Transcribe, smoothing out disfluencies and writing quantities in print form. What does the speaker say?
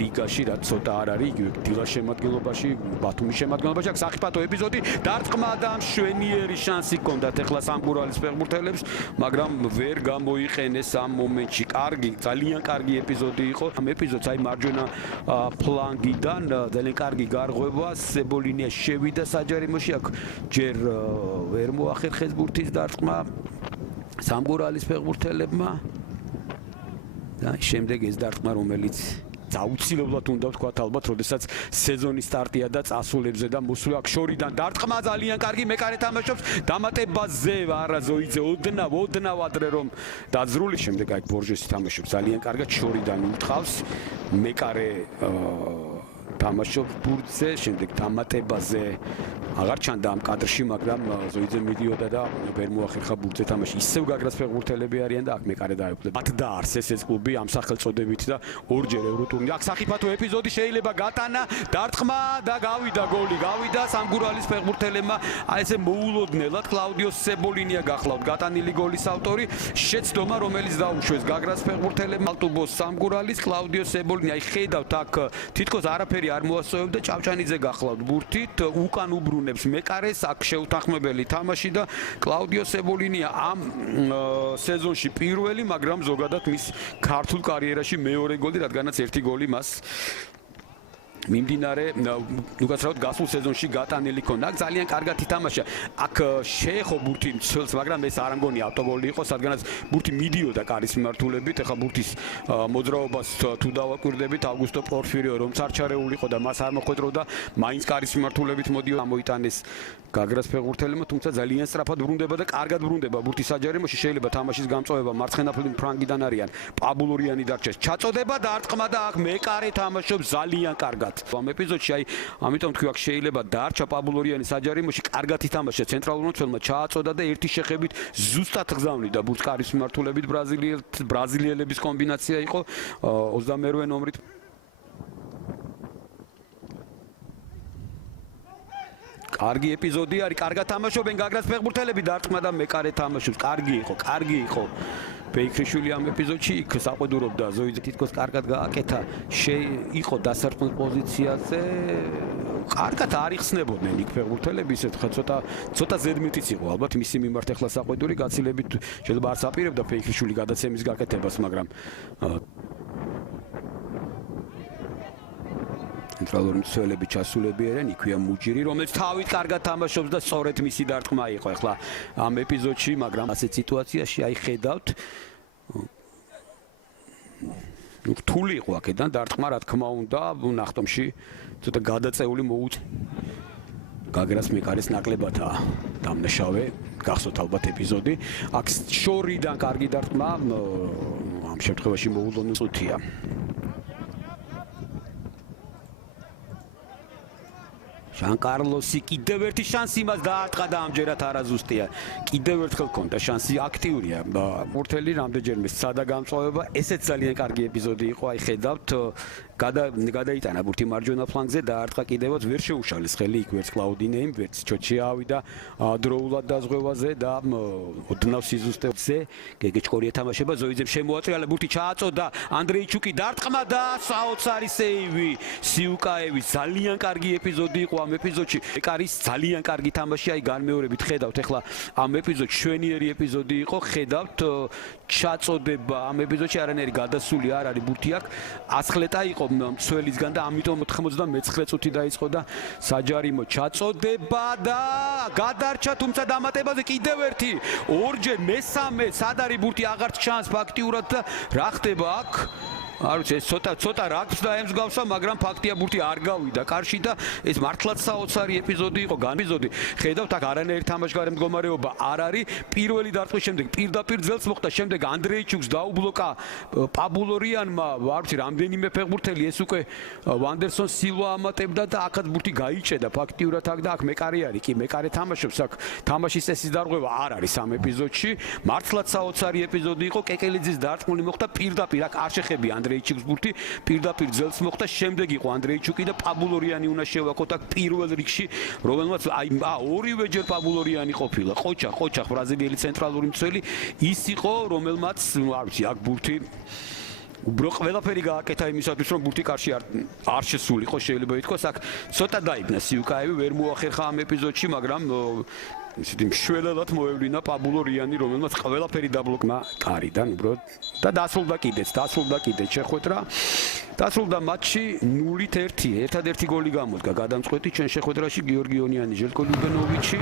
ლიგაში რაც ცოტა არ არის იგივე დილას შემადგენლობაში ბათუმის შემადგენლობაში აქ სახიფათო ეპიზოდი დარტყმა და მშვენიერი შანსი ჰქონდათ ეხლა სამგურალის ფეხბურთელებს მაგრამ ვერ გამოიყენეს ამ მომენტში კარგი ძალიან კარგი ეპიზოდი იყო ამ ეპიზოდს აი მარჯვენა ფლანგიდან ძალიან კარგი გარღვევა სებოლინია შევიდა საჯარიმოში აქ ჯერ ვერ მოახერხეს ბურთის დარტყმა სამგურალის ფეხბურთელებმა და შემდეგ ეს დარტყმა რომელიც აუცილებლად უნდა ვთქვათ ალბათ, როდესაც სეზონის სტარტია და წასულებზე და მოსვლა აქ შორიდან დარტყმა ძალიან კარგი მეკარე თამაშობს დამატებაზე არა ზოიძე ოდნავ ადრე რომ დაძრული შემდეგ აი ბორჟესი თამაშობს ძალიან კარგად შორიდან უტყავს მეკარე თამაშობს ბურთზე შემდეგ დამატებაზე აღარ ჩანდა ამ კადრში მაგრამ ზოიძე მიდიოდა და ვერ მოახერხა ბურთზე თამაში ისევ გაგრას ფეხბურთელები არიან და აქ მეკარე დაეუფლება მათ დაარსეს ეს კლუბი ამ სახელწოდებით და ორჯერ ევროტურნირი აქ სახიფათო ეპიზოდი შეიძლება გატანა დარტყმა და გავიდა გოლი გავიდა სამგურალის ფეხბურთელებმა აი ესე მოულოდნელად კლაუდიო სებოლინია გახლავთ გატანილი გოლის ავტორი შეცდომა რომელიც დაუშვეს გაგრას ფეხბურთელებმა ალტუბოს სამგურალის კლაუდიო სებოლინია აი ხედავთ აქ თითქოს არაფერი არ მოასწოვებდა ჭავჭანიძე გახლავთ ბურთით უკან უბრუნებს მეკარეს აქ შეუთანხმებელი თამაში და კლაუდიო სებოლინია ამ სეზონში პირველი მაგრამ ზოგადად მის ქართულ კარიერაში მეორე გოლი რადგანაც ერთი გოლი მას მიმდინარე უკაცრავად გასულ სეზონში გატანილი ქონდა. აქ ძალიან კარგად ითამაშა. აქ შეეხო ბურთი მცველს, მაგრამ ეს არ ამგონი ავტოგოლი იყო, სადღანაც ბურთი მიდიოდა კარის მიმართულებით. ეხლა ბურთის მოძრაობას თუ დავაკვირდებით, ავგუსტო პორფირიო რომც არ ჩარეული იყო და მას არ მოხვედროდა, მაინც კარის მიმართულებით მოდიოდა, მოიტანეს გაგრას ფეხბურთელებმა, თუმცა ძალიან სწრაფად ბრუნდება და კარგად ბრუნდება ბურთის საჯარიმოში. შეიძლება თამაშის გამწვევა მარცხენა ფრანგიდან არიან. პაბულორიანი დარჩეს. ჩაწოდება და არტყმა და აქ მეკარე თამაშობს ძალიან კარგად. ამ ეპიზოდში აი ამიტომ თქვი აქ შეიძლება დარჩა პაბულორიანი საჯარიმოში კარგად ითამაშა ცენტრალურ მცველმა ჩააწოდა და ერთი შეხებით ზუსტად გზავნიდა ბურთს კარის მიმართულებით ბრაზილიელების კომბინაცია იყო 28 ნომრით კარგი ეპიზოდი არის კარგად თამაშობენ გაგრას ფეხბურთელები დარტყმა და მეკარე თამაშობს კარგი იყო ბეიქრიშვილი ამ ეპიზოდში იქ საყვედურობდა ზოიძე თითქოს კარგად გააკეთა იყო დასარტყმელ პოზიციაზე კარგად არ იხსნებოდნენ იქ ფეხბურთელები ისეთ ცოტა ზედმეტიც იყო ალბათ მისი მიმართ ახლა საყვედური გაცილებით შეიძლება არც აპირებდა ბეიქრიშვილი გადაცემის გაკეთებას მაგრამ ცენტრალური მცველები ჩასულებიერენ იქვეა მუჯირი რომელიც თავით კარგად თამაშობს და სწორედ მისი დარტყმა იყო ახლა ამ ეპიზოდში მაგრამ ასეთ სიტუაციაში აი ხედავთ რთული იყო აქედან დარტყმა რა თქმა უნდა ნახტომში ცოტა გადაწეული გაგრას მეკარის ნაკლებადაა დამნაშავე გახსოვთ ალბათ ეპიზოდი აქ შორიდან კარგი დარტყმა ამ შემთხვევაში მოულოდნელ წუთია ჟან კარლოსი კიდევ ერთი შანსი იმას დაარტყა და ამჯერად არაზუსტია. კიდევ ერთხელ ჰქონდა შანსი აქტიურია. მურთელი რამდენჯერმე სადა გამწვავება, ესეც ძალიან კარგი ეპიზოდი იყო. აი ხედავთ გადაიტანა ბურთი მარჯვენა ფლანგზე და დაარტყა კიდევაც ვერ შეუშალეს ხელი იქ ვერც კლაუდინეიმ, ვერც ჩოჩი ავიდა დროულად დაზღვევაზე და ოდნავ სიზუსტეზე გეგეჭკორია თამაშება ზოიძემ შემოაწრიალა ბურთი ჩააწოდა ანდრეიჩუკი დარტყმა და საოცარი სეივი სიუკაევის ძალიან კარგი ეპიზოდი იყო ამ ეპიზოდში ეკარის ძალიან კარგი თამაში აი განმეორებით ხედავთ ახლა ამ ეპიზოდში შვენიერი ეპიზოდი იყო ხედავთ ჩაწოდება ამ ეპიზოდში არანაირი გადასული არ არის ბურთი აქ ასხლეტა იყო მცველისგან და ამიტომ 99 წუთი დაიწყო და საჯარიმო ჩაწოდება და გადარჩა თუმცა დამატებაზე კიდევ ერთი ორჯერ მესამე სად არის ბურთი აღარ ჩანს ფაქტიურად და რა ხდება აქ არ ვიცი ეს ცოტა რაგბს დაემსგავსა მაგრამ ფაქტია ბურთი არ გავიდა კარში და ეს მართლაც საოცარი ეპიზოდი იყო განეპიზოდი ხედავთ აქ არანაირი თამაშგარე მდგომარეობა არ არის პირველი დარტყმის შემდეგ პირდაპირ ძელს მოხდა შემდეგ ანდრეიჩუკს დაუბლოკა პაბულორიანმა არ ვიცი რამდენიმე ფეხბურთელი ეს უკვე ვანდერსონ სილვა ამატებდა და აქაც ბურთი გაიჭედა ფაქტიურად აქ და აქ მეკარე არის კი მეკარე თამაშობს აქ თამაშის წესის დარღვევა არ არის ამ ეპიზოდში მართლაც საოცარი ეპიზოდი იყო კეკელიძის დარტყმული მოხდა პირდაპირ აქ არ შეხებია ანდრეიჩუკს ბურთი პირდაპირ ძელს მოხდა შემდეგ იყო ანდრეიჩუკი და პაბულორიანი უნდა შევაქოთ აქ პირველ რიგში რომელმაც აი ორივეჯერ პაბულორიანი ყოფილა ყოჩა ბრაზილიელი ცენტრალური მცველი ის იყო რომელმაც არ ვიცი აქ ბურთი უბრალოდ ყველაფერი გააკეთა იმისათვის რომ ბურთი კარში არ შესულიყო შეიძლება ითქვას აქ ცოტა დაიბნა სიუკაევი ვერ მოახერხა ამ ეპიზოდში მაგრამ ისეთი მშველელად მოევლინა პაბულო რიანი რომელმაც ყველაფერი დაბლოკმა კარიდან უბრალოდ და დასრულდა კიდეც შეხვედრა დასრულდა მატჩი 0-1 ერთადერთი გოლი გამოდგა გადამწყვეტი ჩვენ შეხვედრაში გიორგი ონიანი ჟელკო ლიუბენოვიჩი